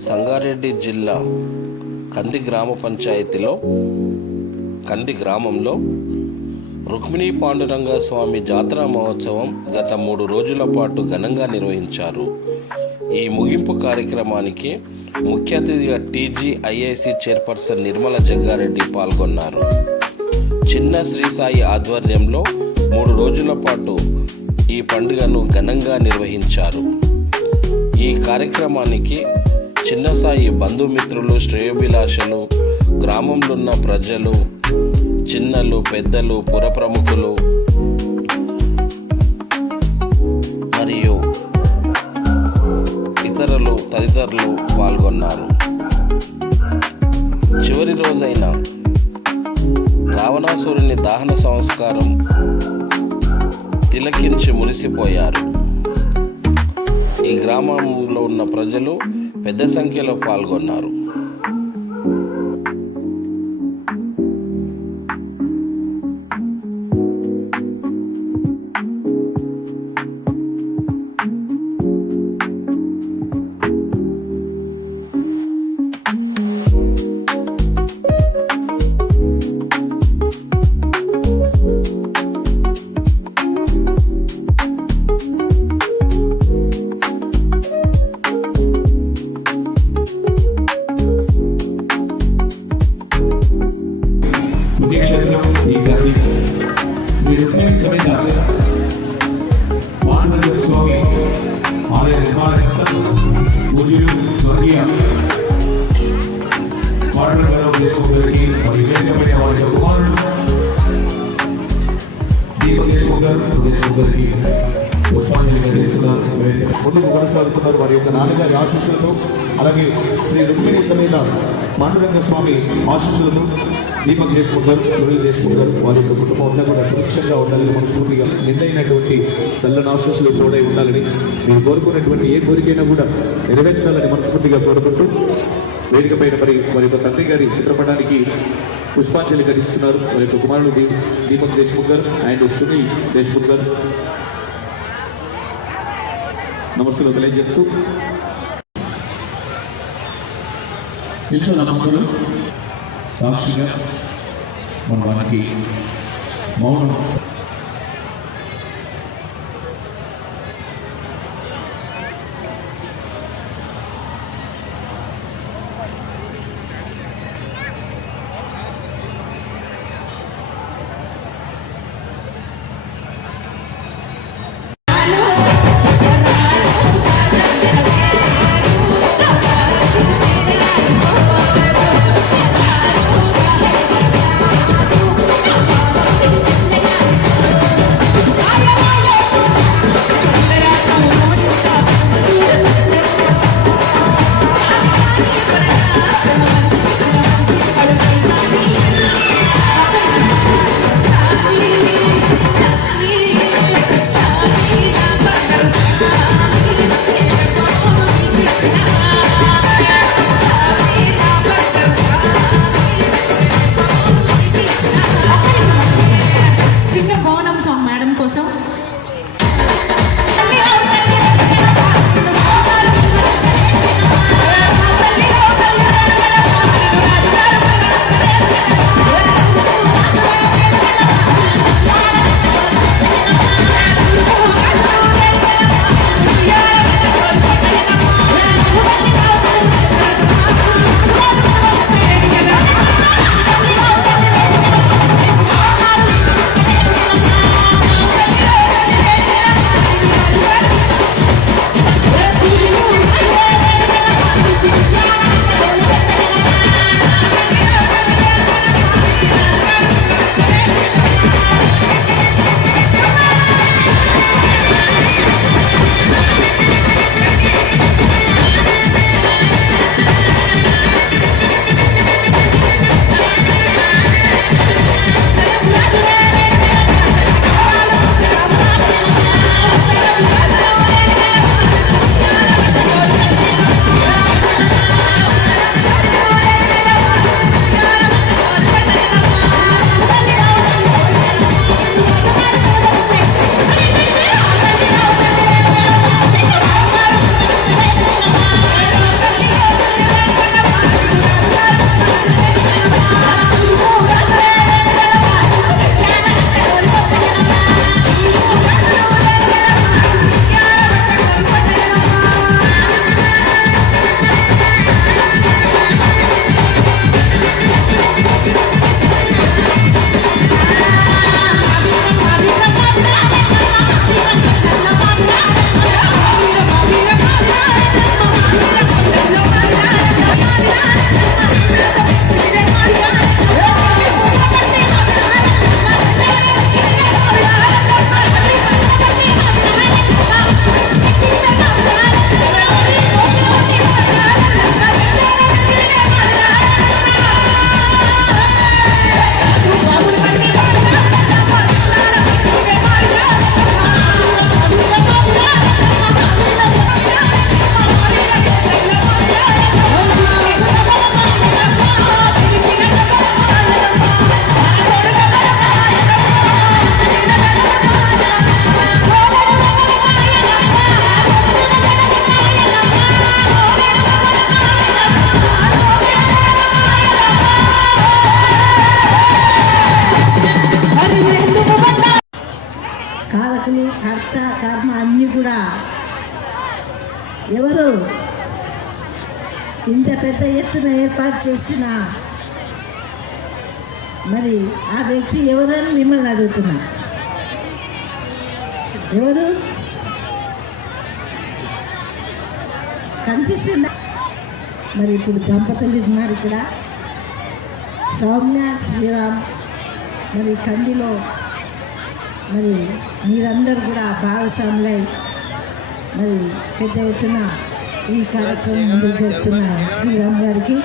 సంగారెడ్డి జిల్లా కంది గ్రామ పంచాయతీలో కంది గ్రామంలో రుక్మిణీ పాండురంగ స్వామి జాతరా మహోత్సవం గత మూడు రోజుల పాటు ఘనంగా నిర్వహించారు. ఈ ముగింపు కార్యక్రమానికి ముఖ్య అతిథిగా టీజీఐఐసి చైర్పర్సన్ నిర్మల జగ్గారెడ్డి పాల్గొన్నారు. చిన్న శ్రీ సాయి ఆధ్వర్యంలో మూడు రోజుల పాటు ఈ పండుగను ఘనంగా నిర్వహించారు. ఈ కార్యక్రమానికి చిన్న సాయి బంధుమిత్రులు శ్రేయోభిలాషలు గ్రామంలో ఉన్న ప్రజలు చిన్నలు పెద్దలు పుర ప్రముఖులు మరియు ఇతరులు తదితరులు పాల్గొన్నారు. చివరి రోజైన రావణాసురుని దహన సంస్కారం తిలకించి మురిసిపోయారు. ఈ గ్రామంలో ఉన్న ప్రజలు పెద్ద సంఖ్యలో పాల్గొన్నారు. దీప ముందుకు కొనసాగుతున్నారు వారి యొక్క నాన్నగారి ఆశీస్సులతో అలాగే శ్రీ రుక్మిణి సమేత పాండురంగ స్వామి ఆశీస్సులతో దీపక్ దేశ్ముఖ్ గారు సునీల్ దేశ్ముఖ్ గారు వారి యొక్క కుటుంబం అంతా కూడా సురక్షంగా ఉండాలని మనస్ఫూర్తిగా నిండైనటువంటి చల్లని ఆశీస్సులు తోడై ఉండాలని మీరు కోరుకున్నటువంటి ఏ కోరికైనా కూడా నెరవేర్చాలని మనస్ఫూర్తిగా కోరుకుంటూ వేదిక పైన మరి వారి యొక్క తండ్రి గారి చిత్రపటానికి పుష్పాంజలి ఘటిస్తున్నారు. వారి యొక్క కుమారుడు దీ దీపక్ దేశ్ముఖ్ గారు అండ్ సునీల్ దేశ్ముఖ్ గారు. నమస్సులు తెలియజేస్తూ. నిల్చున్న సాక్షిగా మన మౌనం. కానీ కర్త కర్మ అన్నీ కూడా ఎవరు ఇంత పెద్ద ఎత్తున ఏర్పాటు చేసిన మరి ఆ వ్యక్తి ఎవరని మిమ్మల్ని అడుగుతున్నా. ఎవరు? కనిపిస్తుందా? మరి ఇప్పుడు దంపతులు ఉన్నారు ఇక్కడ. సౌమ్య శ్రీరామ్ మరి కందిలో మరి మీరందరూ కూడా భాగస్వాములై మరి పెద్ద ఎత్తున ఈ కార్యక్రమం జరుపుతున్న శ్రీరామ్ గారికి.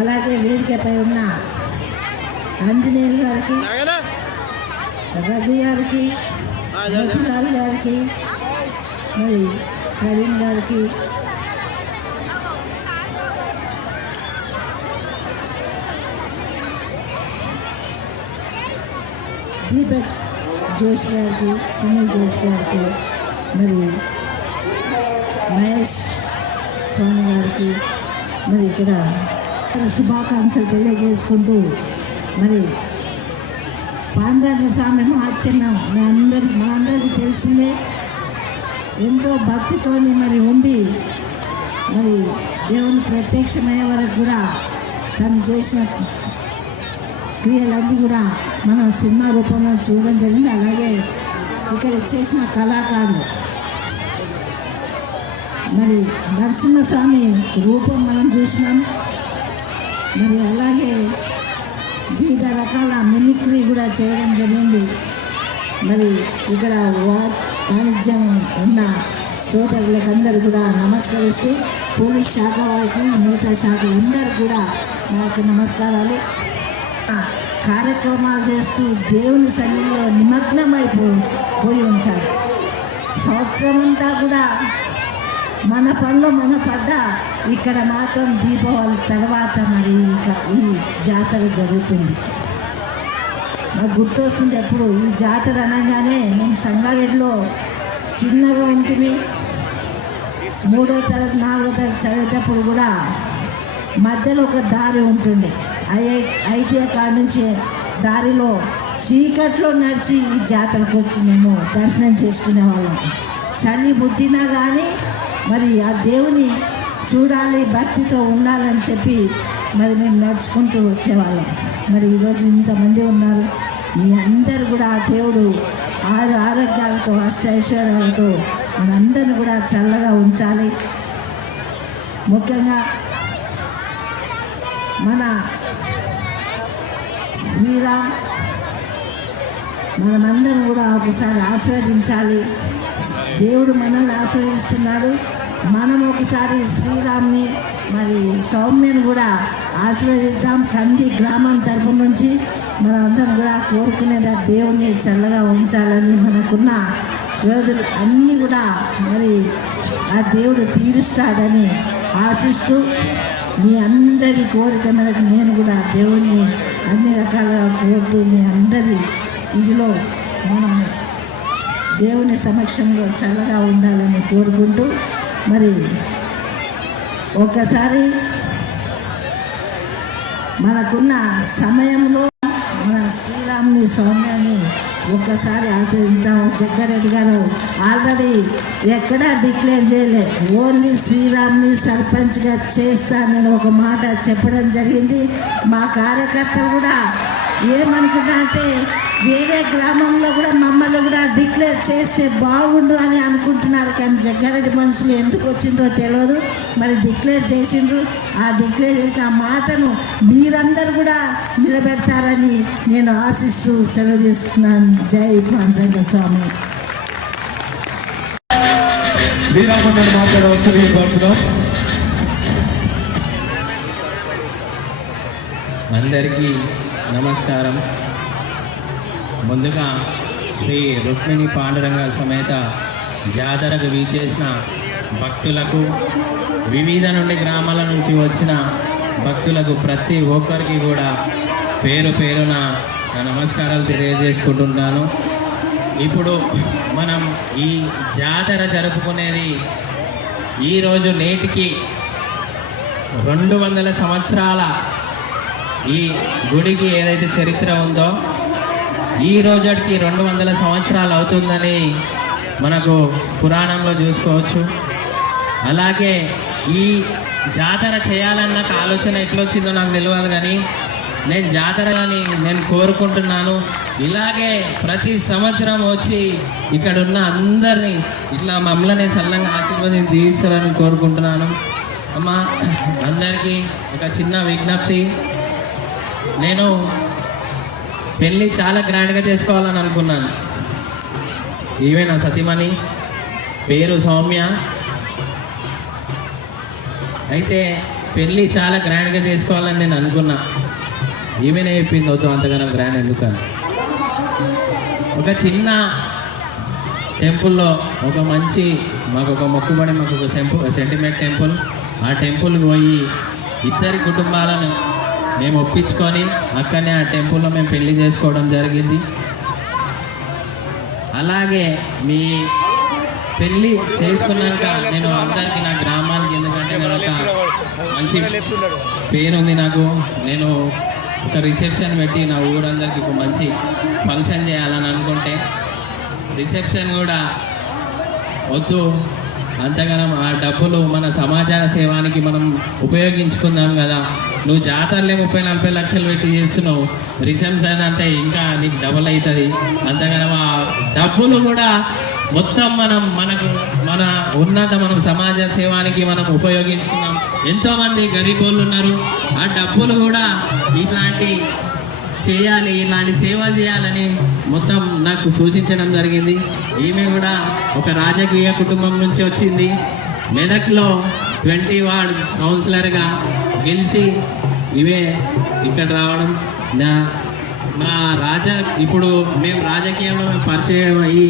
అలాగే వేదికపై ఉన్న ఆంజనేయులు గారికి రఘు గారికి మధులాల్ గారికి మరి ప్రవీణ్ గారికి. దీపక్ జోష్ గారికి సునీల్ జోష్ గారికి మరి మహేష్ స్వామి గారికి మరి ఇక్కడ శుభాకాంక్షలు తెలియజేసుకుంటూ మరి పాండ్రాజ స్వామి మహాత్మ్యం మీ అందరి మనందరికీ తెలిసిందే. ఎంతో భక్తితోని మరి ఉండి మరి దేవుని ప్రత్యక్షమయ్యే వరకు కూడా తను చేసిన క్రియలన్నీ కూడా మనం సినిమా రూపంలో చూడడం జరిగింది. అలాగే ఇక్కడ చేసిన కళాకారులు. మరి నరసింహస్వామి రూపం మనం చూసినాం. మరి అలాగే వివిధ రకాల మిమిక్రీ కూడా చేయడం జరిగింది. మరి ఇక్కడ వా- వాణిజ్యం ఉన్న సోదరులకందరూ కూడా నమస్కరిస్తూ పోలీస్ శాఖ వారికి మిగతా శాఖలందరూ కూడా నాకు నమస్కారాలు. కార్యక్రమాలు చేస్తూ దేవుని సన్నిధిలో నిమగ్నమైపో పోయి ఉంటారు. సంవత్సరం అంతా కూడా మన పనులు మన పడ్డ ఇక్కడ మాత్రం దీపావళి తర్వాత మరి ఇక ఈ జాతర జరుగుతుంది. నాకు గుర్తొస్తుంది ఎప్పుడు ఈ జాతర అనగానే నేను సంగారెడ్డిలో చిన్నగా ఉంటుంది మూడో తరగతి నాలుగో తరగతి చదివేటప్పుడు కూడా మధ్యలో ఒక దారి ఉంటుండే. ఐ ఐటీఐ కాడ నుంచి దారిలో చీకట్లో నడిచి ఈ జాతరకు వచ్చి మేము దర్శనం చేసుకునే వాళ్ళం. చలి పుట్టినా కానీ మరి ఆ దేవుని చూడాలి భక్తితో ఉండాలని చెప్పి మరి మేము నడుచుకుంటూ వచ్చేవాళ్ళం. మరి ఈరోజు ఇంతమంది ఉన్నారు. మీ అందరు కూడా ఆ దేవుడు ఆరు ఆరోగ్యాలతో అష్ట ఐశ్వర్యాలతో మనందరిని కూడా చల్లగా ఉంచాలి. ముఖ్యంగా మన శ్రీరామ్ మనమందరం కూడా ఒకసారి ఆస్వాదించాలి దేవుడు మనల్ని ఆస్వాదిస్తున్నాడు మనం ఒకసారి శ్రీరామ్ని మరి సౌమ్యను కూడా ఆశీర్వదిద్దాం కంది గ్రామం తరపు నుంచి. మనమందరం కూడా కోరుకునేలా దేవుణ్ణి చల్లగా ఉంచాలని మనకున్న రోజులు అన్నీ కూడా మరి ఆ దేవుడు తీరుస్తాడని ఆశిస్తూ మీ అందరి కోరిక మేరకు నేను కూడా దేవుణ్ణి అన్ని రకాల కోరుతూ మీ అందరి ఇదిలో మనం దేవుని సమక్షంలో చల్లగా ఉండాలని కోరుకుంటూ మరి ఒక్కసారి మనకున్న సమయంలో మన శ్రీరాముని సౌమ్యాన్ని ఒక్కసారి ఆచరిద్దాం జగ్గారెడ్డి గారు ఆల్రెడీ ఎక్కడా డిక్లేర్ చేయలేదు ఓన్లీ శ్రీరామ్ని సర్పంచ్గా చేస్తానని ఒక మాట చెప్పడం జరిగింది. మా కార్యకర్తలు కూడా ఏమనుకున్నా అంటే వేరే గ్రామంలో కూడా మమ్మల్ని కూడా డిక్లేర్ చేస్తే బాగుండు అని అనుకుంటున్నారు కానీ జగ్గారెడ్డి మనుషులు ఎందుకు వచ్చిందో తెలియదు మరి డిక్లేర్ చేసిండ్రు. ఆ డిక్లేర్ చేసిన ఆ మాటను మీరందరూ కూడా నిలబెడతారని నేను ఆశిస్తూ సెలవు తీసుకున్నాను. జై పాండ్రంగ స్వామి. కోరుతున్నాం అందరికీ నమస్కారం. ముందుగా శ్రీ రుక్మిణి పాండురంగ సమేత జాతరకు వీచేసిన భక్తులకు వివిధ నుండి గ్రామాల నుంచి వచ్చిన భక్తులకు ప్రతి ఒక్కరికి కూడా పేరు పేరున నా నమస్కారాలు తెలియజేసుకుంటున్నాను. ఇప్పుడు మనం ఈ జాతర జరుపుకునేది ఈరోజు నేటికి రెండు వందల సంవత్సరాల ఈ గుడికి ఏదైతే చరిత్ర ఉందో ఈ రోజుకి రెండు వందల సంవత్సరాలు అవుతుందని మనకు పురాణంలో చూసుకోవచ్చు. అలాగే ఈ జాతర చేయాలన్న నాకు ఆలోచన ఎట్లొచ్చిందో నాకు తెలియదు కానీ నేను జాతర అని నేను కోరుకుంటున్నాను. ఇలాగే ప్రతి సంవత్సరం వచ్చి ఇక్కడ ఉన్న అందరినీ ఇట్లా మమ్మల్ని సల్లంగా ఆశీర్వదించి దీవిస్తారని కోరుకుంటున్నాను. అమ్మ అందరికీ ఒక చిన్న విజ్ఞప్తి. నేను పెళ్ళి చాలా గ్రాండ్గా చేసుకోవాలని అనుకున్నాను. ఈమె నా సతీమణి? పేరు సౌమ్య. అయితే పెళ్ళి చాలా గ్రాండ్గా చేసుకోవాలని నేను అనుకున్నా. ఈమెనే చెప్పింది వద్దు అంతగానో గ్రాండ్ ఎందుకని? ఒక చిన్న టెంపుల్లో ఒక మంచి మాకు ఒక మొక్కుబడి మాకు ఒక సెంపు సెంటిమెంట్ టెంపుల్. ఆ టెంపుల్కి పోయి ఇద్దరి కుటుంబాలను మేము ఒప్పించుకొని అక్కడనే ఆ టెంపుల్లో మేము పెళ్ళి చేసుకోవడం జరిగింది. అలాగే మీ పెళ్ళి చేసుకున్నాక నేను అందరికి నా గ్రామానికి ఎందుకంటే నేను ఒక మంచి పేరు ఉంది నాకు. నేను ఒక రిసెప్షన్ పెట్టి నా ఊరందరికీ ఒక మంచి ఫంక్షన్ చేయాలని అనుకుంటే రిసెప్షన్ కూడా వద్దు. అంతగానం ఆ డబ్బులు మన సమాజ సేవానికి మనం ఉపయోగించుకుందాం కదా. నువ్వు జాతరలే ముప్పై నలభై లక్షలు పెట్టి చేస్తున్నావు. రిసెప్షన్ అంటే ఇంకా నీకు డబుల్ అవుతుంది అంతగానం ఆ డబ్బులు కూడా మొత్తం మనం మనకు మన ఉన్నత మనం సమాజ సేవానికి మనం ఉపయోగించుకున్నాం ఎంతోమంది గరీబోళ్ళు ఉన్నారు. ఆ డబ్బులు కూడా ఇట్లాంటి చేయాలి ఇలాంటి సేవ చేయాలని మొత్తం నాకు సూచించడం జరిగింది. ఈమె కూడా ఒక రాజకీయ కుటుంబం నుంచి వచ్చింది. మెదక్లో ట్వంటీ వార్డ్ కౌన్సిలర్గా గెలిచి ఇవే ఇక్కడ రావడం. నా మా రాజ ఇప్పుడు మేము రాజకీయంలో పరిచయం అయ్యి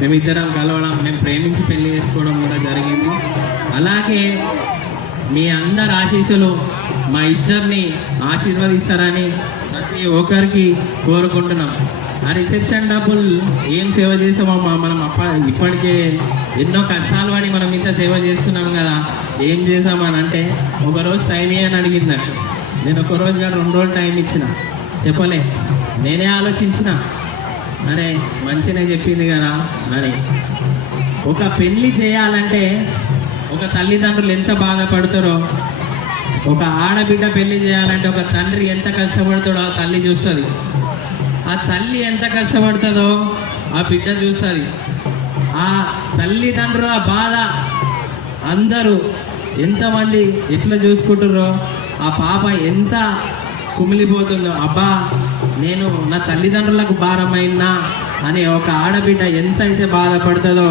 మేమిద్దరం కలవడం మేము ప్రేమించి పెళ్ళి చేసుకోవడం కూడా జరిగింది. అలాగే మీ అందరి ఆశీస్సులు మా ఇద్దరిని ఆశీర్వదిస్తారని ప్రతి ఒక్కరికి కోరుకుంటున్నాం. ఆ రిసెప్షన్ డబ్బులు ఏం సేవ చేసామమ్మా మనం అప్ప ఇప్పటికే ఎన్నో కష్టాలు పడి మనం ఇంత సేవ చేస్తున్నాం కదా ఏం చేసామని అంటే ఒకరోజు టైం అని అడిగింది. నేను ఒక రోజు కాదు రెండు రోజులు టైం ఇచ్చిన. చెప్పలే నేనే ఆలోచించిన. అరే మంచినే చెప్పింది కదా అని. ఒక పెళ్ళి చేయాలంటే ఒక తల్లిదండ్రులు ఎంత బాధపడతారో ఒక ఆడబిడ్డ పెళ్ళి చేయాలంటే ఒక తండ్రి ఎంత కష్టపడతాడో ఆ తల్లి చూస్తుంది. ఆ తల్లి ఎంత కష్టపడుతుందో ఆ బిడ్డ చూస్తుంది. ఆ తల్లిదండ్రుల బాధ అందరూ ఎంతమంది ఎట్లా చూసుకుంటుర్రో ఆ పాప ఎంత కుమిలిపోతుందో అబ్బా నేను నా తల్లిదండ్రులకు భారమైనా అనే ఒక ఆడబిడ్డ ఎంత అయితే బాధపడుతుందో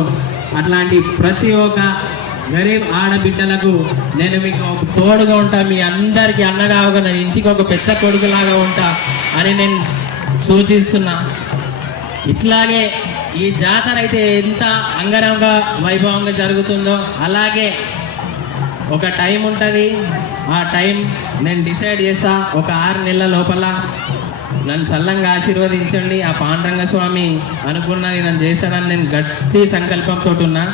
అట్లాంటి ప్రతి ఒక్క గరీబ్ ఆడబిడ్డలకు నేను మీకు ఒక తోడుగా ఉంటా. మీ అందరికీ అన్నగా నేను ఇంటికి ఒక పెద్ద కొడుకులాగా ఉంటా అని నేను సూచిస్తున్నా. ఇట్లాగే ఈ జాతర అయితే ఎంత అంగరంగ వైభవంగా జరుగుతుందో అలాగే ఒక టైం ఉంటుంది. ఆ టైం నేను డిసైడ్ చేస్తా. ఒక ఆరు నెలల లోపల నన్ను చల్లంగా ఆశీర్వదించండి. ఆ పాండురంగ స్వామి అనుకున్నది నన్ను చేశాడని నేను గట్టి సంకల్పంతో ఉన్నా.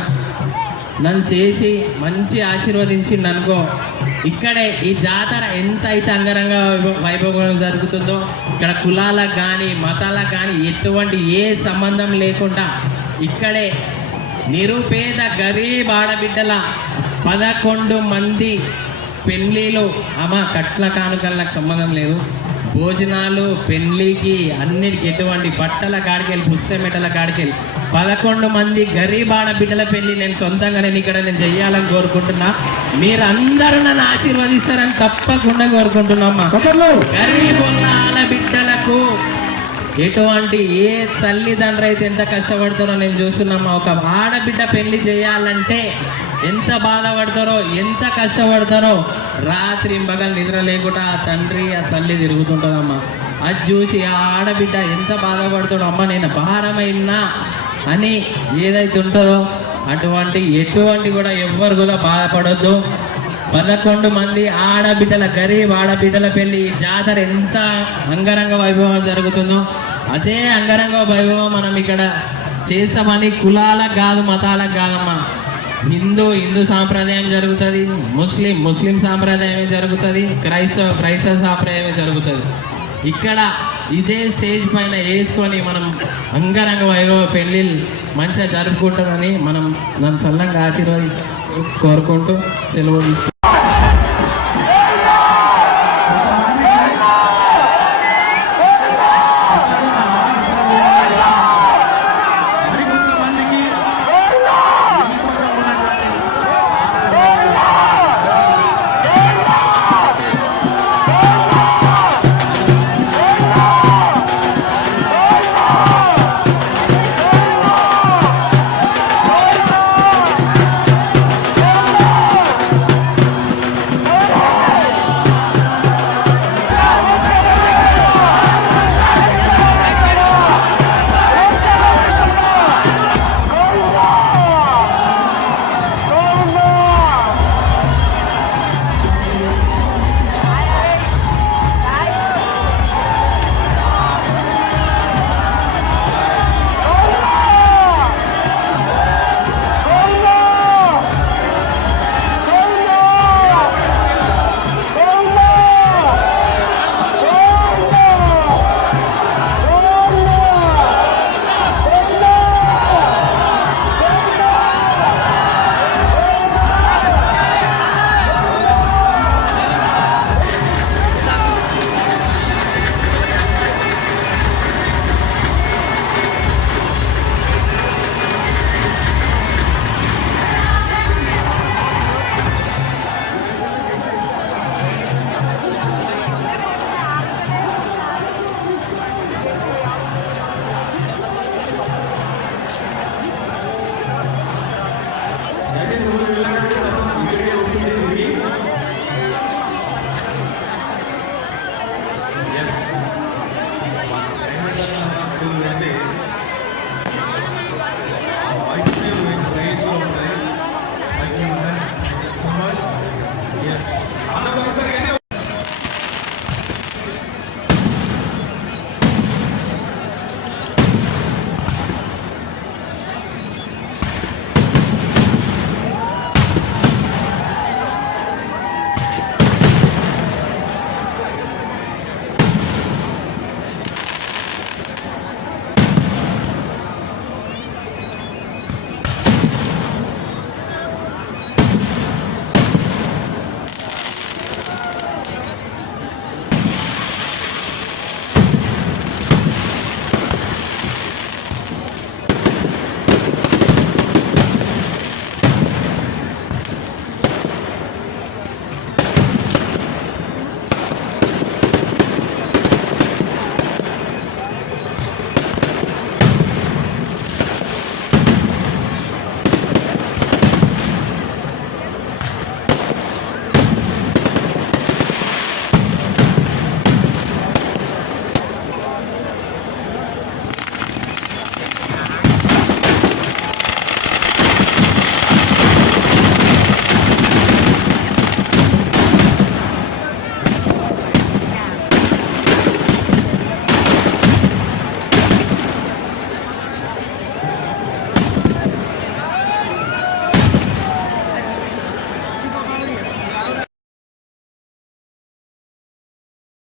నన్ను చేసి మంచి ఆశీర్వదించింది అనుకో ఇక్కడే ఈ జాతర ఎంత అయితే అంగరంగ వైభవం జరుగుతుందో ఇక్కడ కులాలకు కానీ మతాలకు కానీ ఎటువంటి ఏ సంబంధం లేకుండా ఇక్కడే నిరుపేద గరీబ్ ఆడబిడ్డల పదకొండు మంది పెళ్ళిలో అమ్మ కట్ల కానుకలకు సంబంధం లేదు. భోజనాలు పెళ్ళికి అన్నిటికి ఎటువంటి బట్టల కాడికెళ్ళి పుస్తమెటల కాడికెళ్ళి పదకొండు మంది గరీబ్ ఆడబిడ్డల పెళ్ళి నేను సొంతంగా నేను ఇక్కడ నేను చెయ్యాలని కోరుకుంటున్నా. మీరందరూ నన్ను ఆశీర్వదిస్తారని తప్పకుండా కోరుకుంటున్నామ్మా గరీబున్న ఆడబిడ్డలకు ఎటువంటి ఏ తల్లిదండ్రులు అయితే ఎంత కష్టపడతారో నేను చూస్తున్నామా? ఒక ఆడబిడ్డ పెళ్ళి చేయాలంటే ఎంత బాధపడతారో ఎంత కష్టపడతారో రాత్రి మగలు నిద్ర లేకుండా ఆ తండ్రి ఆ తల్లి తిరుగుతుంటుందమ్మా. అది చూసి ఆ ఆడబిడ్డ ఎంత బాధపడతాడో అమ్మ నేను భారమైనా అని ఏదైతే ఉంటుందో అటువంటి ఎటువంటి కూడా ఎవ్వరు కూడా బాధపడొద్దు. పదకొండు మంది ఆడబిడ్డల గరీబ్ ఆడబిడ్డల పెళ్ళి ఈ జాతర ఎంత అంగరంగ వైభవం జరుగుతుందో అదే అంగరంగ వైభవం మనం ఇక్కడ చేస్తామని కులాలకు కాదు మతాలకు కాదమ్మా. హిందూ హిందూ సాంప్రదాయం జరుగుతుంది ముస్లిం ముస్లిం సాంప్రదాయమే జరుగుతుంది క్రైస్తవ క్రైస్తవ సాంప్రదాయమే జరుగుతుంది. ఇక్కడ ఇదే స్టేజ్ పైన వేసుకొని మనం అంగరంగ వైభవ పెళ్ళిళ్ళు మంచిగా జరుపుకుంటామని మనం నన్ను సల్లంగా ఆశీర్వదిస్తూ కోరుకుంటూ సెలవు